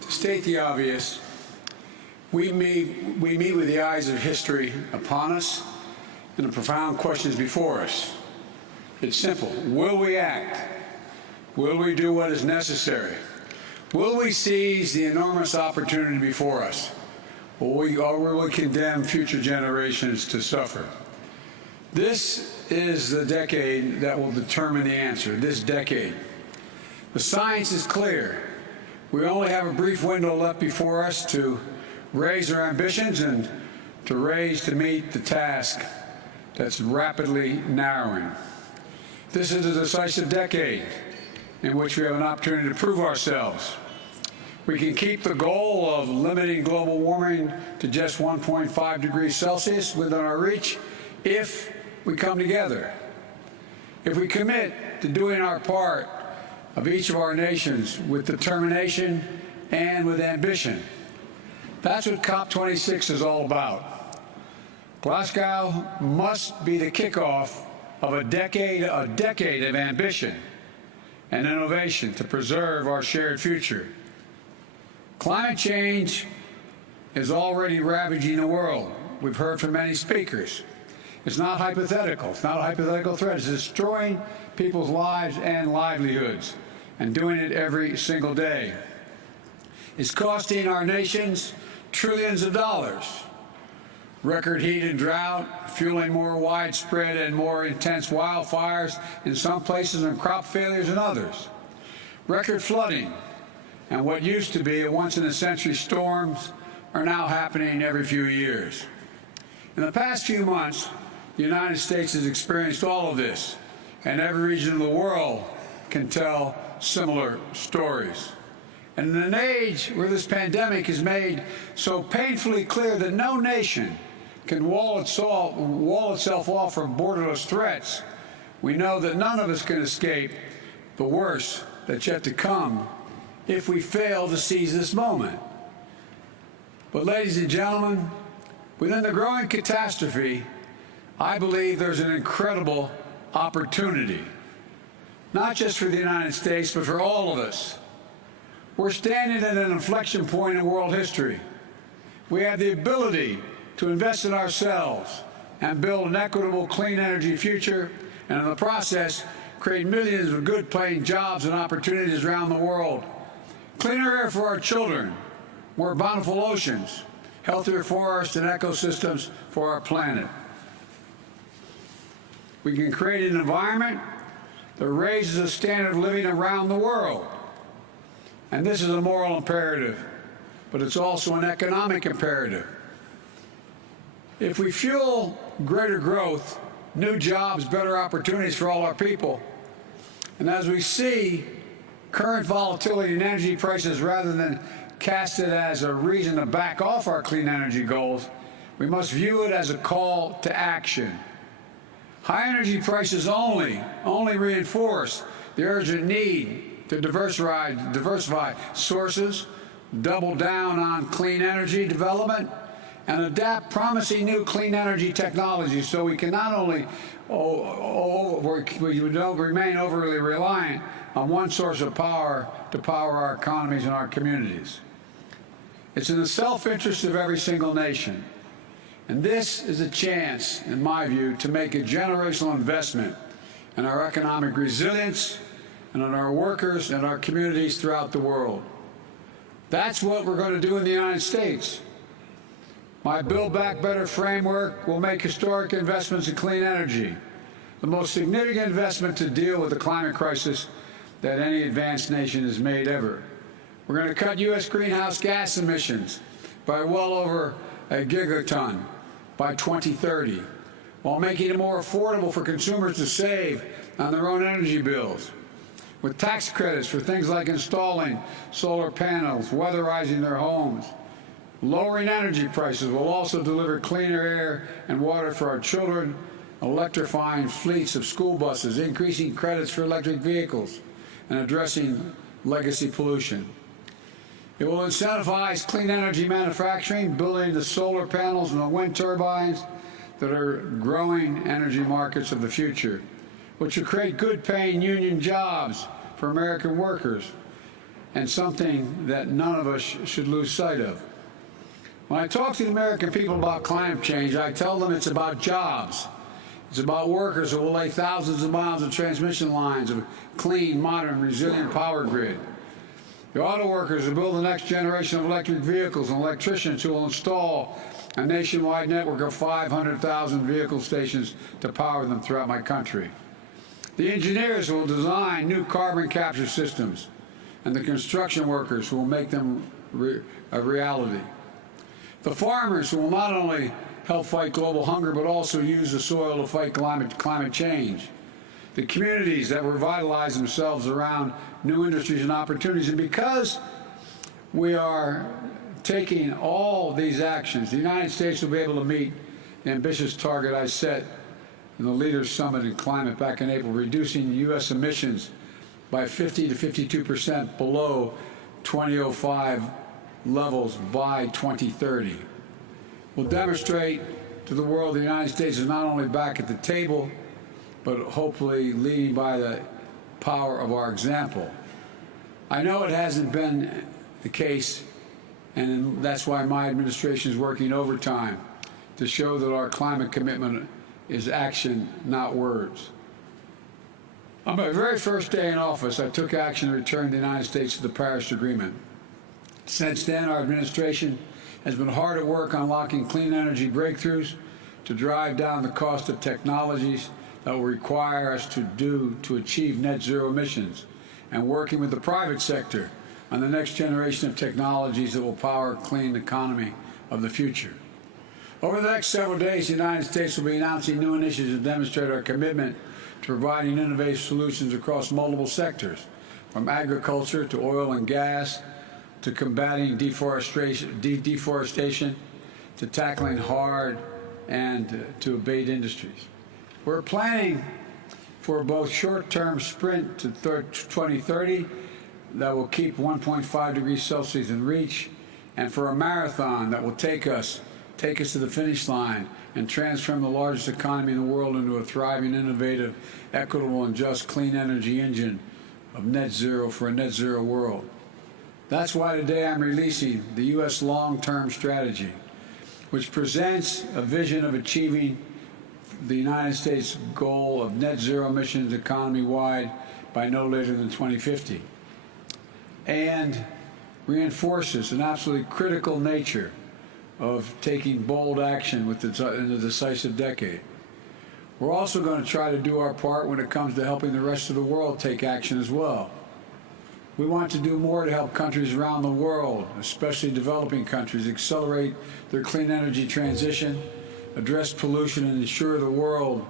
To state the obvious, we meet with the eyes of history upon us and the profound questions before us. It's simple. Will we act? Will we do what is necessary? Will we seize the enormous opportunity before us? Or will we condemn future generations to suffer? This is the decade that will determine the answer, this decade. The science is clear. We only have a brief window left before us to raise our ambitions and to meet the task that's rapidly narrowing. This is a decisive decade in which we have an opportunity to prove ourselves. We can keep the goal of limiting global warming to just 1.5 degrees Celsius within our reach if we come together. If we commit to doing our part of each of our nations with determination and with ambition. That's what COP26 is all about. Glasgow must be the kickoff of a decade of ambition and innovation to preserve our shared future. Climate change is already ravaging the world. We've heard from many speakers. It's not hypothetical. It's not a hypothetical threat. It's destroying people's lives and livelihoods, and doing it every single day. It's costing our nations trillions of dollars. Record heat and drought, fueling more widespread and more intense wildfires in some places and crop failures in others. Record flooding and what used to be a once-in-a-century storms are now happening every few years. In the past few months, the United States has experienced all of this, and every region of the world can tell similar stories. And in an age where this pandemic is made so painfully clear that no nation can wall itself off from borderless threats, we know that none of us can escape the worst that's yet to come if we fail to seize this moment. But ladies and gentlemen, within the growing catastrophe, I believe there's an incredible opportunity, not just for the United States, but for all of us. We're standing at an inflection point in world history. We have the ability to invest in ourselves and build an equitable, clean energy future, and in the process, create millions of good-paying jobs and opportunities around the world. Cleaner air for our children, more bountiful oceans, healthier forests and ecosystems for our planet. We can create an environment that raises the standard of living around the world. And this is a moral imperative, but it's also an economic imperative. If we fuel greater growth, new jobs, better opportunities for all our people, and as we see current volatility in energy prices, rather than cast it as a reason to back off our clean energy goals, we must view it as a call to action. High energy prices only reinforce the urgent need to diversify sources, double down on clean energy development, and adapt promising new clean energy technologies so we can not only we don't remain overly reliant on one source of power to power our economies and our communities. It's in the self-interest of every single nation. And this is a chance, in my view, to make a generational investment in our economic resilience and in our workers and our communities throughout the world. That's what we're going to do in the United States. My Build Back Better framework will make historic investments in clean energy, the most significant investment to deal with the climate crisis that any advanced nation has made ever. We're going to cut U.S. greenhouse gas emissions by well over a gigaton by 2030, while making it more affordable for consumers to save on their own energy bills, with tax credits for things like installing solar panels, weatherizing their homes. Lowering energy prices will also deliver cleaner air and water for our children, electrifying fleets of school buses, increasing credits for electric vehicles, and addressing legacy pollution. It will incentivize clean energy manufacturing, building the solar panels and the wind turbines that are growing energy markets of the future, which will create good-paying union jobs for American workers and something that none of us should lose sight of. When I talk to the American people about climate change, I tell them it's about jobs. It's about workers who will lay thousands of miles of transmission lines of clean, modern, resilient power grid. The auto workers who build the next generation of electric vehicles and electricians who will install a nationwide network of 500,000 vehicle stations to power them throughout my country. The engineers who will design new carbon capture systems, and the construction workers who will make them a reality. The farmers who will not only help fight global hunger, but also use the soil to fight climate change. The communities that revitalize themselves around new industries and opportunities. And because we are taking all these actions, the United States will be able to meet the ambitious target I set in the Leaders Summit in Climate back in April, reducing U.S. emissions by 50 to 52% below 2005 levels by 2030. We'll demonstrate to the world the United States is not only back at the table, but hopefully leading by the power of our example. I know it hasn't been the case, and that's why my administration is working overtime to show that our climate commitment is action, not words. On my very first day in office, I took action to return the United States to the Paris Agreement. Since then, our administration has been hard at work unlocking clean energy breakthroughs to drive down the cost of technologies that will require us to achieve net zero emissions, and working with the private sector on the next generation of technologies that will power a clean economy of the future. Over the next several days, the United States will be announcing new initiatives to demonstrate our commitment to providing innovative solutions across multiple sectors, from agriculture to oil and gas, to combating deforestation, to tackling hard and to abate industries. We're planning for both short-term sprint to 2030 that will keep 1.5 degrees Celsius in reach, and for a marathon that will take us to the finish line and transform the largest economy in the world into a thriving, innovative, equitable, and just clean energy engine of net zero for a net zero world. That's why today I'm releasing the U.S. long-term strategy, which presents a vision of achieving the United States goal of net zero emissions economy-wide by no later than 2050, and reinforces an absolutely critical nature of taking bold action in the decisive decade. We're also going to try to do our part when it comes to helping the rest of the world take action as well. We want to do more to help countries around the world, especially developing countries, accelerate their clean energy transition, address pollution, and ensure the world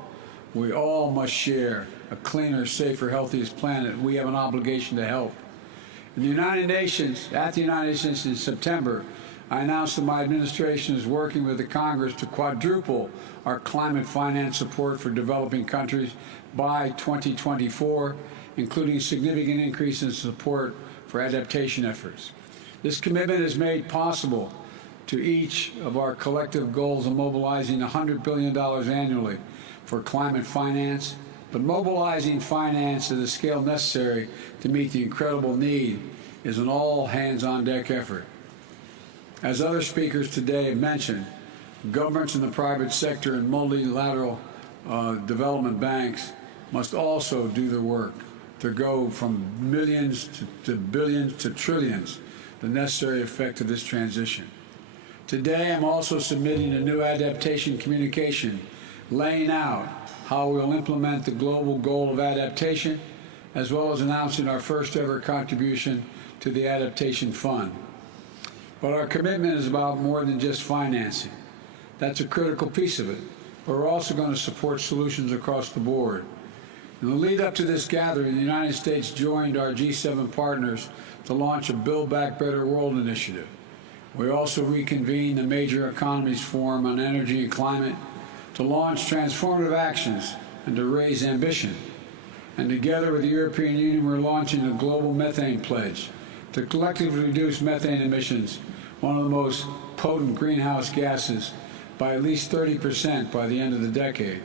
we all must share a cleaner, safer, healthier planet. We have an obligation to help. At the United Nations in September, I announced that my administration is working with the Congress to quadruple our climate finance support for developing countries by 2024, including significant increase in support for adaptation efforts. This commitment is made possible to each of our collective goals of mobilizing $100 billion annually for climate finance, but mobilizing finance at the scale necessary to meet the incredible need is an all-hands-on-deck effort. As other speakers today have mentioned, governments in the private sector and multilateral development banks must also do their work to go from millions to billions to trillions, the necessary effect of this transition. Today, I'm also submitting a new adaptation communication laying out how we'll implement the global goal of adaptation, as well as announcing our first ever contribution to the Adaptation Fund. But our commitment is about more than just financing. That's a critical piece of it. But we're also going to support solutions across the board. In the lead up to this gathering, the United States joined our G7 partners to launch a Build Back Better World initiative. We also reconvened the Major Economies Forum on Energy and Climate to launch transformative actions and to raise ambition. And together with the European Union, we're launching a global methane pledge to collectively reduce methane emissions, one of the most potent greenhouse gases, by at least 30% by the end of the decade.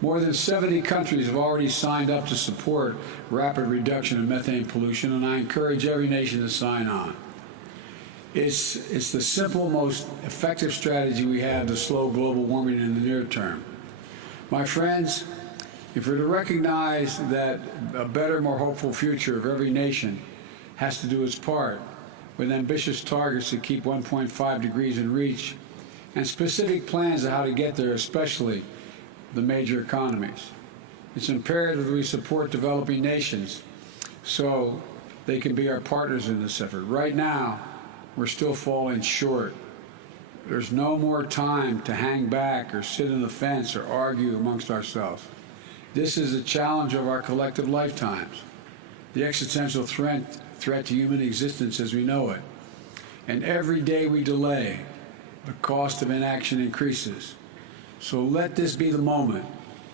More than 70 countries have already signed up to support rapid reduction of methane pollution, and I encourage every nation to sign on. It's the simple, most effective strategy we have to slow global warming in the near term. My friends, if we're to recognize that a better, more hopeful future of every nation has to do its part, with ambitious targets to keep 1.5 degrees in reach, and specific plans of how to get there, especially the major economies. It's imperative that we support developing nations so they can be our partners in this effort. Right now, we're still falling short. There's no more time to hang back or sit on the fence or argue amongst ourselves. This is a challenge of our collective lifetimes, the existential threat to human existence as we know it. And every day we delay, the cost of inaction increases. So let this be the moment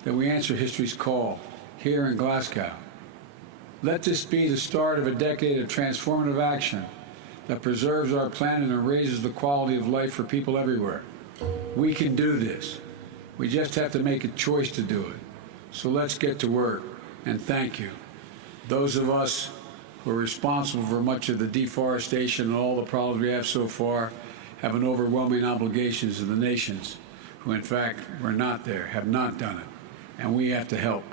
that we answer history's call here in Glasgow. Let this be the start of a decade of transformative action that preserves our planet and raises the quality of life for people everywhere. We can do this. We just have to make a choice to do it. So let's get to work, and thank you. Those of us who are responsible for much of the deforestation and all the problems we have so far have an overwhelming obligation to the nations who, in fact, were not there, have not done it. And we have to help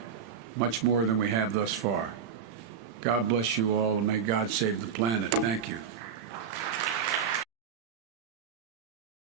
much more than we have thus far. God bless you all, and may God save the planet. Thank you.